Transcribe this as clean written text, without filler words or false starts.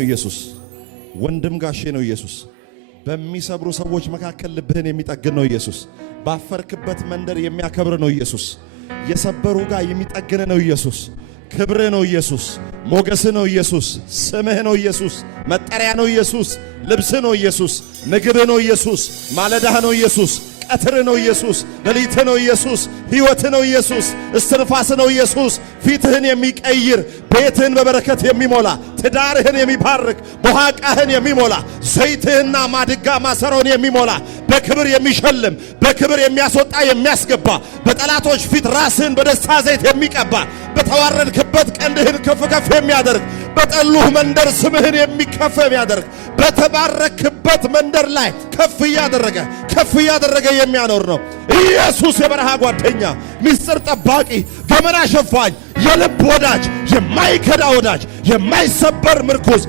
ኢየሱስ ወንድም ጋሼ ነው ኢየሱስ። በሚሰብሩ ሰዎች መካከል ልብህን የሚጠግን ነው ኢየሱስ። ባፈርክበት መንደር የሚያከብር ነው ኢየሱስ። የሰበሩ ጋር የሚጠግን ነው ኢየሱስ። ክብር ነው ኢየሱስ። ሞገስ ነው ኢየሱስ። ስምህ ነው ኢየሱስ። መጠሪያ ነው ኢየሱስ። ልብስ ነው ኢየሱስ። ምግብ ነው ኢየሱስ። ማለዳህ ነው ኢየሱስ። ቀትር ነው ኢየሱስ። ሌሊት ነው ኢየሱስ። ሕይወት ነው ኢየሱስ። እስትንፋስ ነው ኢየሱስ። ፊትህን የሚቀይር ቤትህን በበረከት የሚሞላ ትዳርህን የሚባርክ በኋቃህን የሚሞላ ዘይትህና ማድጋ ማሰሮን የሚሞላ በክብር የሚሸልም በክብር የሚያስወጣ የሚያስገባ በጠላቶች ፊት ራስህን በደስታ ዘይት የሚቀባ በተዋረድክበት ቀንድህን ከፍ ከፍ የሚያደርግ በጠሉህ መንደር ስምህን የሚከፍ የሚያደርግ በተባረክበት መንደር ላይ ከፍ እያደረገ የሚያኖር ነው ኢየሱስ። የበረሃ ጓደኛ፣ ሚስጥር ጠባቂ፣ ገመና ሸፋኝ፣ የልብ ወዳጅ፣ የማይከዳ ወዳጅ፣ የማይሰበር ምርኩዝ